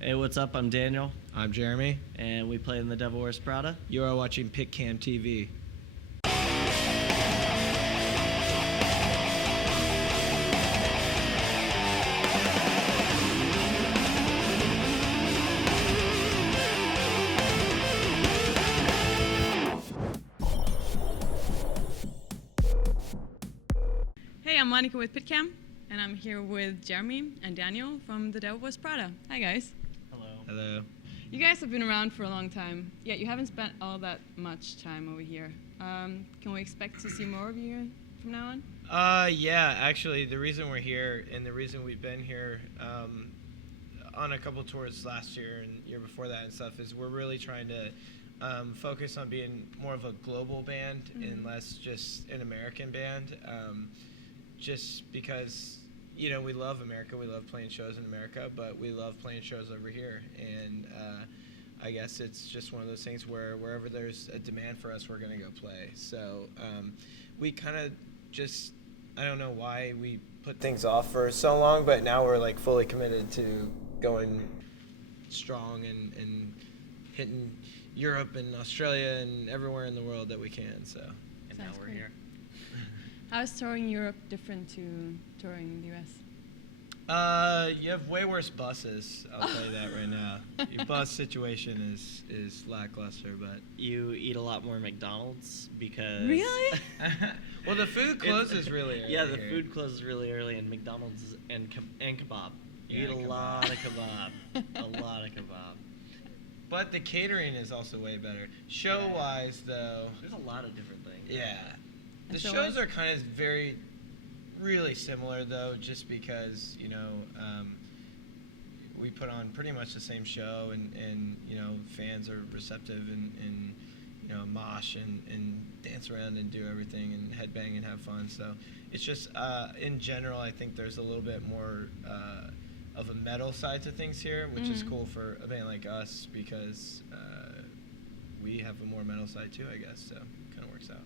Hey, what's up? I'm Daniel, I'm Jeremy. and we play in the Devil Wears Prada. You are watching PitCam TV. Hey, I'm Monica with PitCam, and I'm here with Jeremy and Daniel from the Devil Wears Prada. Hi, guys. Hello. You guys have been around for a long time, yet you haven't spent all that much time over here. Can we expect to see more of you from now on? Yeah, actually, the reason we're here and the reason we've been here on a couple tours last year and year before that and stuff is we're really trying to focus on being more of a global band and less just an American band. Just because, you know, we love America, we love playing shows in America, but we love playing shows over here. And I guess it's just one of those things where wherever there's a demand for us, we're going to go play. So we kind of just, I don't know why we put things off for so long, but now we're like fully committed to going strong and hitting Europe and Australia and everywhere in the world that we can. So. And now Sounds we're great. here. How is touring Europe different to touring the US? You have way worse buses. I'll tell you that right now. Your bus situation is lackluster, but You eat a lot more McDonald's because... Really? well, the food closes really early. Yeah, the here. food closes really early, and McDonald's and kebab. You Yeah, eat a kebab. lot of kebab. A lot of kebab. But the catering is also way better. Show-wise, though, There's a lot of different things. yeah, the And so shows what- are kind of really similar though, just because we put on pretty much the same show, and you know, fans are receptive and you know, mosh and dance around and do everything and headbang and have fun. So it's just in general, I think there's a little bit more of a metal side to things here, which is cool for a band like us because we have a more metal side too, I guess. So it kind of works out.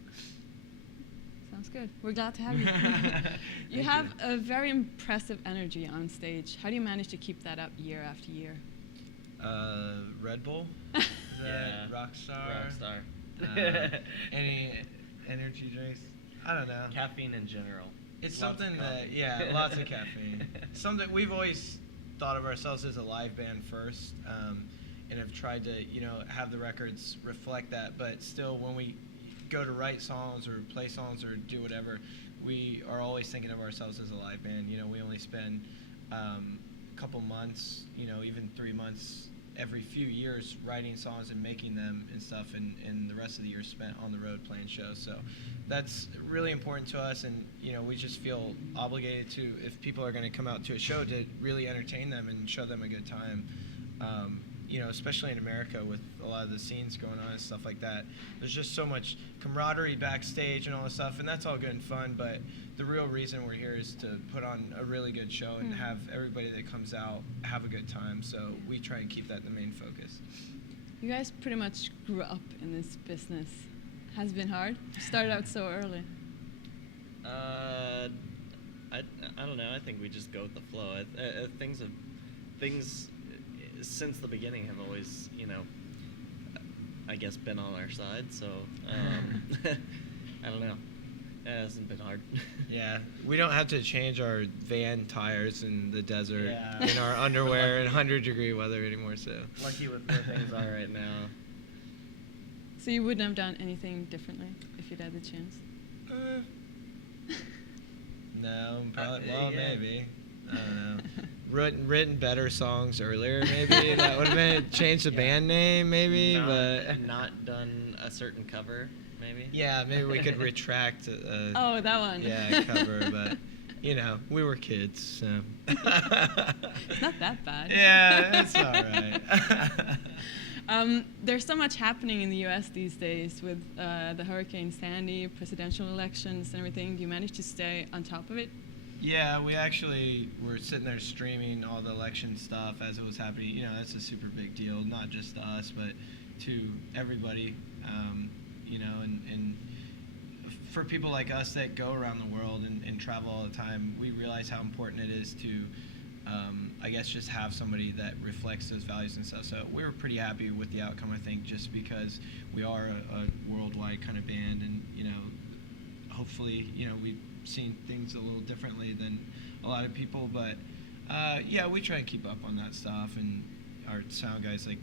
Sounds good. We're glad to have you. You have a very impressive energy on stage. How do you manage to keep that up year after year? Red Bull? Is that Yeah. Rockstar? Rockstar. Any energy drinks? I don't know. Caffeine in general. It's Lots of something that, coffee. yeah, lots of caffeine. Something we've always thought of ourselves as a live band first, and have tried to, you know, have the records reflect that. But still, when we go to write songs or play songs or do whatever, we are always thinking of ourselves as a live band. You know, we only spend a couple months, you know, even 3 months every few years writing songs and making them and stuff, and the rest of the year spent on the road playing shows. So that's really important to us, and you know, we just feel obligated to, if people are going to come out to a show, to really entertain them and show them a good time. You know, especially in America with a lot of the scenes going on and stuff like that. There's just so much camaraderie backstage and all this stuff, and that's all good and fun, but the real reason we're here is to put on a really good show and have everybody that comes out have a good time, so we try and keep that the main focus. You guys pretty much grew up in this business. Has it been hard? You started out so early. I don't know. I think we just go with the flow. Things since the beginning have always, you know, I guess been on our side. So I don't know. It hasn't been hard. Yeah, we don't have to change our van tires in the desert Yeah. in our underwear in 100-degree weather anymore. So Lucky with where things are right now. So you wouldn't have done anything differently if you'd had the chance? no, probably. yeah. Well, maybe. I don't know. Written better songs earlier, maybe. That would have been changed the band name, maybe. But Not done a certain cover, maybe. yeah, maybe we could retract. Oh, that one. Yeah, cover. But you know, we were kids, so. It's not that bad. Yeah, it's all right. There's so much happening in the U.S. these days with the Hurricane Sandy, presidential elections, and everything. Do you manage to stay on top of it? Yeah, we actually were sitting there streaming all the election stuff as it was happening. You know, that's a super big deal, not just to us, but to everybody. You know, and for people like us that go around the world and travel all the time, we realize how important it is to I guess just have somebody that reflects those values and stuff. So we were pretty happy with the outcome, I think, just because we are a worldwide kind of band, and hopefully we've seen things a little differently than a lot of people, but yeah, we try and keep up on that stuff, and our sound guy's like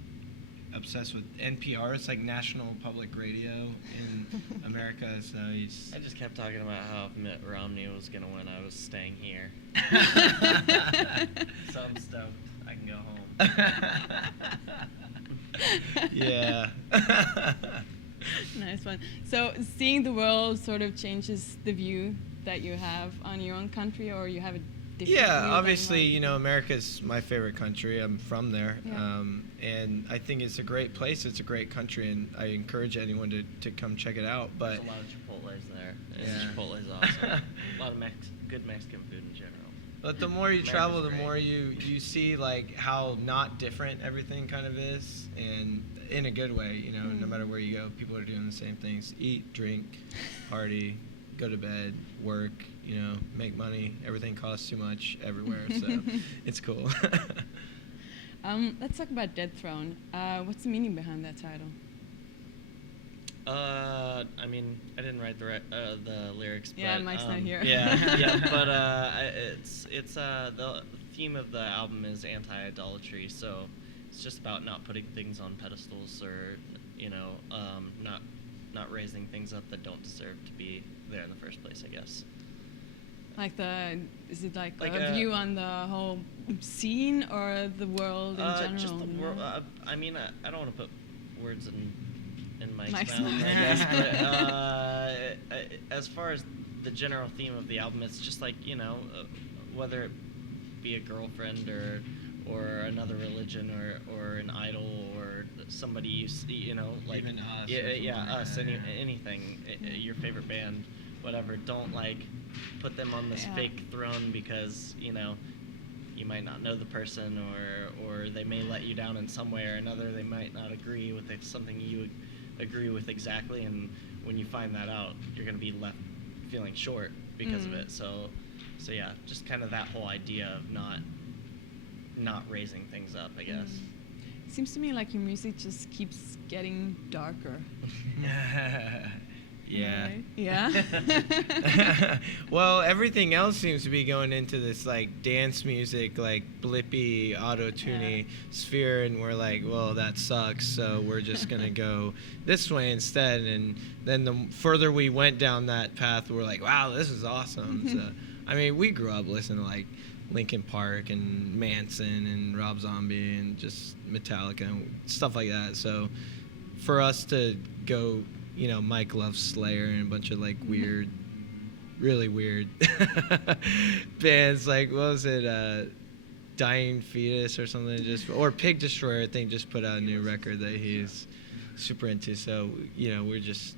obsessed with NPR. It's like National Public Radio in America, so he's... I just kept talking about how if Mitt Romney was going to win, I was staying here. So I'm stoked. I can go home. Yeah. Nice one. So seeing the world sort of changes the view that you have on your own country, or you have a different Yeah, view obviously, America's my favorite country. I'm from there. Yeah. And I think it's a great place. It's a great country, and I encourage anyone to come check it out. But There's a lot of Chipotle's there. Yeah. Chipotle's awesome. A lot of good Mexican food in general. But the more you America's travel, the great. more you see like how not different everything kind of is, and in a good way. No matter where you go, people are doing the same things: eat, drink, party, go to bed, work. Make money. Everything costs too much everywhere, so it's cool. Let's talk about Dead Throne. What's the meaning behind that title? I mean, I didn't write the lyrics. Yeah, but, Mike's not here. Yeah, but it's the theme of the album is anti-idolatry, so it's just about not putting things on pedestals, or not raising things up that don't deserve to be there in the first place, I guess. Is it like Like a view on the whole scene or the world in general? Just the world. I mean, I don't want to put words in Mike's Mike's mouth, mouth. I guess. But as far as the general theme of the album, it's just like whether it be a girlfriend or another religion or an idol or somebody you see, like Even us. Us, anything, your favorite band, whatever. Don't put them on this fake throne because you might not know the person, or they may let you down in some way or another. They might not agree with something you agree with exactly, and when you find that out, you're going to be left feeling short because of it. So yeah, just kind of that whole idea of not raising things up, I guess. It seems to me like your music just keeps getting darker. Yeah. Right? Yeah. Well, everything else seems to be going into this dance music, blippy, auto-tuney sphere, and we're like, well, that sucks, so we're just gonna go this way instead. And then the further we went down that path, we're like, wow, this is awesome. So, I mean, we grew up listening to Linkin Park and Manson and Rob Zombie and just Metallica and stuff like that. So for us to go, Mike loves Slayer and a bunch of weird, really weird bands. What was it? Dying Fetus or something, or Pig Destroyer, I think, just put out a new record that he's super into. So we're just,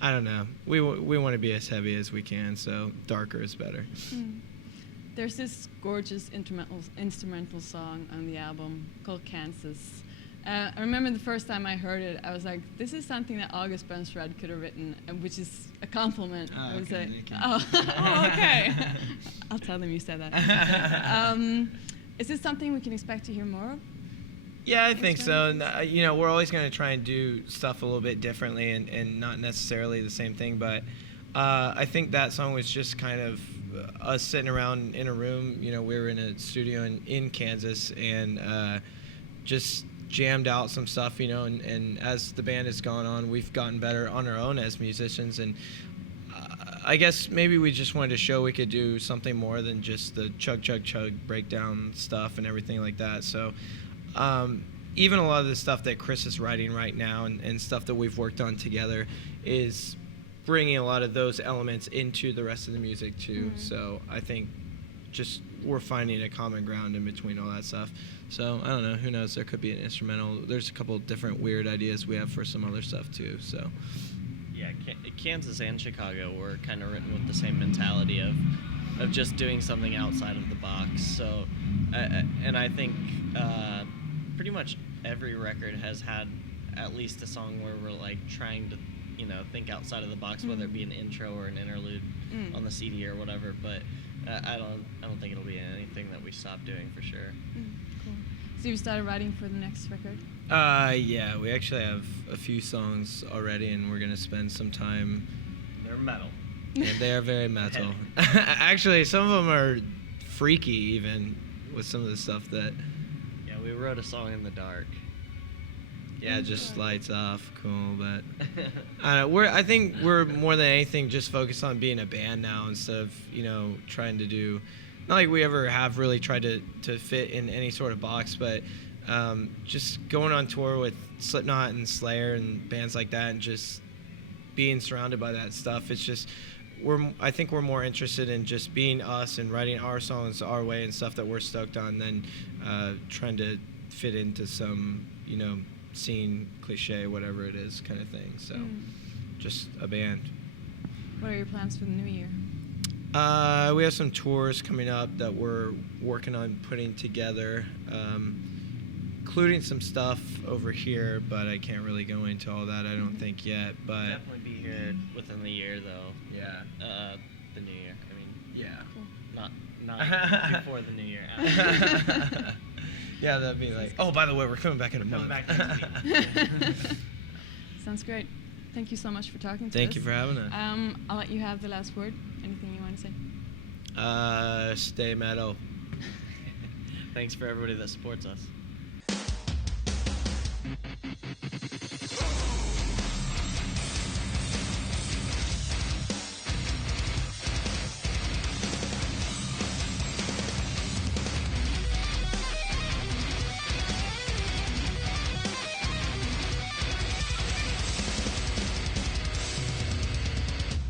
I don't know. We want to be as heavy as we can, so darker is better. There's this gorgeous instrumental song on the album called Kansas. I remember the first time I heard it, I was like, this is something that August Bensred could have written, which is a compliment. I was okay, okay. I'll tell them you said that. Is this something we can expect to hear more of? Yeah, I think so. And, we're always going to try and do stuff a little bit differently and not necessarily the same thing. But I think that song was just kind of us sitting around in a room. We were in a studio in Kansas and just jammed out some stuff, and as the band has gone on, we've gotten better on our own as musicians. And I guess maybe we just wanted to show we could do something more than just the chug, chug, chug breakdown stuff and everything like that. So even a lot of the stuff that Chris is writing right now and stuff that we've worked on together is bringing a lot of those elements into the rest of the music too. So I think just we're finding a common ground in between all that stuff. So I don't know, who knows, there could be an instrumental. There's a couple different weird ideas we have for some other stuff too. So yeah, Kansas and Chicago were kind of written with the same mentality of just doing something outside of the box. So and I think pretty much every record has had at least a song where we're trying to think outside of the box, whether it be an intro or an interlude on the CD or whatever. But I don't think it'll be anything that we stop doing for sure. Cool. So you started writing for the next record? Yeah, we actually have a few songs already, and we're gonna spend some time. They're metal. And they are very metal. Actually, some of them are freaky, even with some of the stuff that. Yeah, we wrote a song in the dark. Yeah, just lights off, cool. But I think we're more than anything just focused on being a band now instead of trying to do. Not like we ever have really tried to fit in any sort of box, but just going on tour with Slipknot and Slayer and bands like that, and just being surrounded by that stuff. It's just I think we're more interested in just being us and writing our songs our way and stuff that we're stoked on than trying to fit into some scene cliche, whatever it is, kind of thing. So just a band. What are your plans for the new year? We have some tours coming up that we're working on putting together, including some stuff over here, but I can't really go into all that, I don't think yet. But definitely be here within the year, though. Yeah. The new year. I mean. Yeah. Cool. Not before the new year. Yeah, that'd be like. Oh, by the way, we're coming back in a month. Back next week. Sounds great. Thank you so much for talking to us. Thank you for having us. I'll let you have the last word. Anything you want to say? Stay metal. Thanks for everybody that supports us.